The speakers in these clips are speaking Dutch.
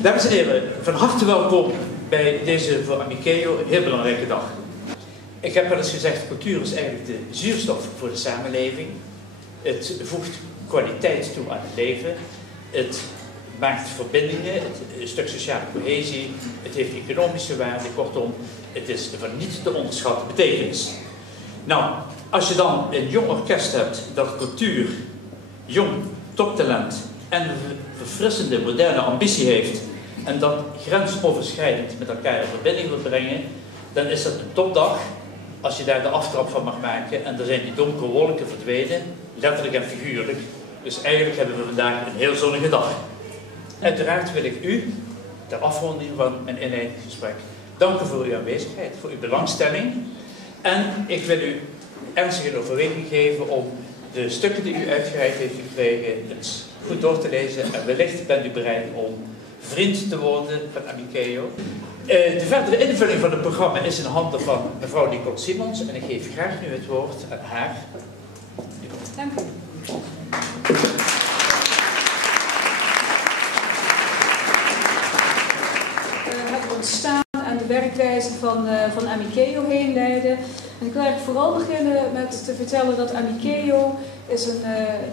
Dames en heren, van harte welkom bij deze voor Amiceo een heel belangrijke dag. Ik heb wel eens gezegd, cultuur is eigenlijk de zuurstof voor de samenleving. Het voegt kwaliteit toe aan het leven. Het maakt verbindingen, een stuk sociale cohesie. Het heeft economische waarde, kortom, het is van niet te onderschatten betekenis. Nou, als je dan een jong orkest hebt dat cultuur, jong, toptalent en een verfrissende, moderne ambitie heeft en dat grensoverschrijdend met elkaar in verbinding wil brengen, dan is dat een topdag als je daar de aftrap van mag maken en dan zijn die donkere wolken verdwenen, letterlijk en figuurlijk. Dus eigenlijk hebben we vandaag een heel zonnige dag. Uiteraard wil ik u, ter afronding van mijn inleidingsgesprek, danken voor uw aanwezigheid, voor uw belangstelling. En ik wil u ernstig in overweging geven om de stukken die u uitgereikt heeft gekregen eens goed door te lezen. En wellicht bent u bereid om vriend te worden van Amiceo. De verdere invulling van het programma is in handen van mevrouw Nicole Simons. En ik geef graag nu het woord aan haar. Dank u. Het ontstaan en de werkwijze van Amiceo heen leiden. En ik wil eigenlijk vooral beginnen met te vertellen dat Amiceo is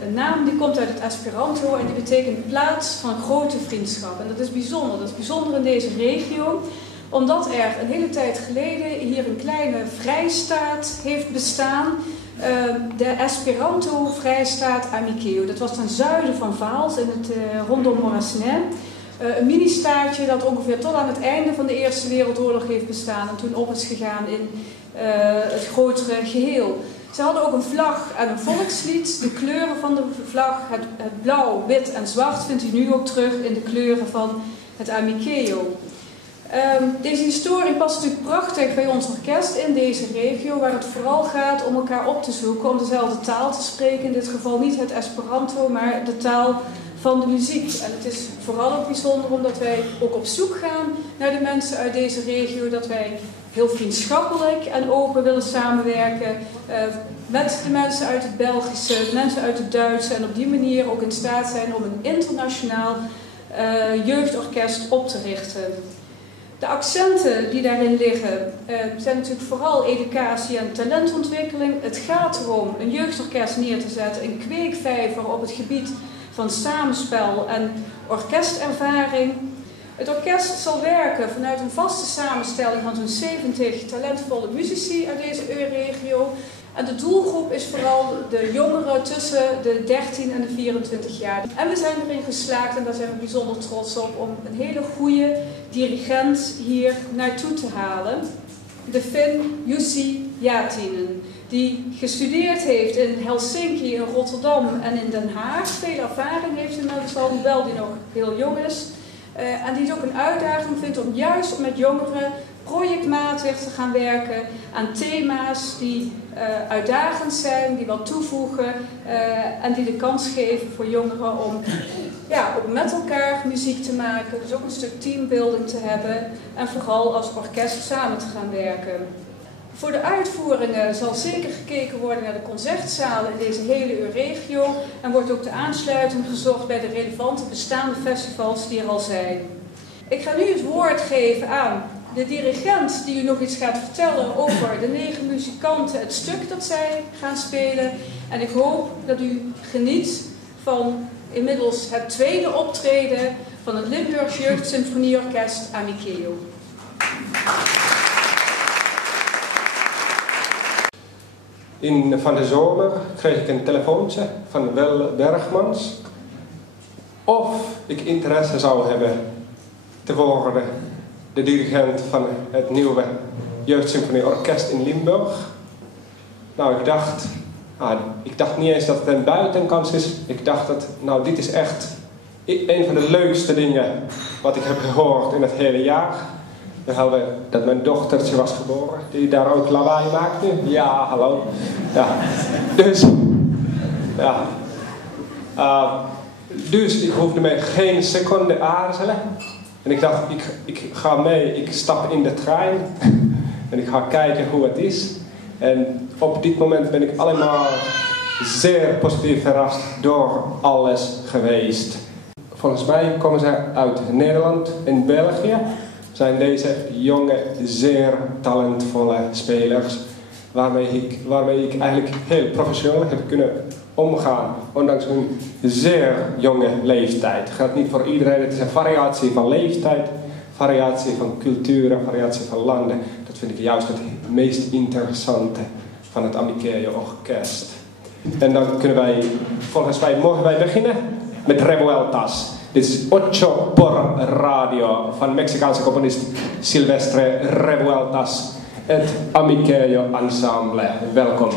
een naam die komt uit het Esperanto en die betekent plaats van grote vriendschap. En dat is bijzonder. Dat is bijzonder in deze regio, omdat er een hele tijd geleden hier een kleine vrijstaat heeft bestaan. De Esperanto-vrijstaat Amiceo. Dat was ten zuiden van Vaals, in het rondom Morasnet. Een mini-staatje dat ongeveer tot aan het einde van de Eerste Wereldoorlog heeft bestaan en toen op is gegaan in het grotere geheel. Ze hadden ook een vlag en een volkslied. De kleuren van de vlag, het blauw, wit en zwart, vindt u nu ook terug in de kleuren van het Amiceo. Deze historie past natuurlijk prachtig bij ons orkest in deze regio, waar het vooral gaat om elkaar op te zoeken, om dezelfde taal te spreken. In dit geval niet het Esperanto, maar de taal van de muziek. En het is vooral ook bijzonder omdat wij ook op zoek gaan naar de mensen uit deze regio, dat wij heel vriendschappelijk en open willen samenwerken met de mensen uit het Belgische, de mensen uit het Duitse en op die manier ook in staat zijn om een internationaal jeugdorkest op te richten. De accenten die daarin liggen zijn natuurlijk vooral educatie en talentontwikkeling. Het gaat erom een jeugdorkest neer te zetten, een kweekvijver op het gebied van samenspel en orkestervaring. Het orkest zal werken vanuit een vaste samenstelling van zo'n 70 talentvolle muzici uit deze regio. En de doelgroep is vooral de jongeren tussen de 13 en de 24 jaar. En we zijn erin geslaagd, en daar zijn we bijzonder trots op, om een hele goede dirigent hier naartoe te halen. De Fin Jussi Jäättinen, die gestudeerd heeft in Helsinki, in Rotterdam en in Den Haag. Veel ervaring heeft inmiddels al, hoewel die nog heel jong is. En die het ook een uitdaging vindt om juist met jongeren projectmatig te gaan werken aan thema's die uitdagend zijn, die wat toevoegen en die de kans geven voor jongeren om ook met elkaar muziek te maken, dus ook een stuk teambuilding te hebben en vooral als orkest samen te gaan werken. Voor de uitvoeringen zal zeker gekeken worden naar de concertzalen in deze hele regio en wordt ook de aansluiting gezocht bij de relevante bestaande festivals die er al zijn. Ik ga nu het woord geven aan de dirigent die u nog iets gaat vertellen over de 9 muzikanten, het stuk dat zij gaan spelen. En ik hoop dat u geniet van inmiddels het tweede optreden van het Limburgs Jeugdsymfonieorkest Amikeo. Van de zomer kreeg ik een telefoontje van Wel Bergmans of ik interesse zou hebben te worden de dirigent van het nieuwe Jeugdsymfonieorkest in Limburg. Nou, ik dacht niet eens dat het een buitenkans is. Ik dacht dat, dit is echt een van de leukste dingen wat ik heb gehoord in het hele jaar. Dat mijn dochtertje was geboren, die daar ook lawaai maakt nu. Ja, hallo. Ja. Dus ik hoefde mij geen seconde aarzelen. En ik dacht, ik ga mee, ik stap in de trein en ik ga kijken hoe het is. En op dit moment ben ik allemaal zeer positief verrast door alles geweest. Volgens mij komen ze uit Nederland en België. Zijn deze jonge, zeer talentvolle spelers waarmee ik eigenlijk heel professioneel heb kunnen omgaan, ondanks hun zeer jonge leeftijd. Het gaat niet voor iedereen, het is een variatie van leeftijd, variatie van culturen, variatie van landen. Dat vind ik juist het meest interessante van het Amikeo Orkest. En dan mogen wij beginnen met Revueltas. Dit is Ocho por Radio van Mexicaanse componist Silvestre Revueltas, het Amikeo Ensemble. Welkom.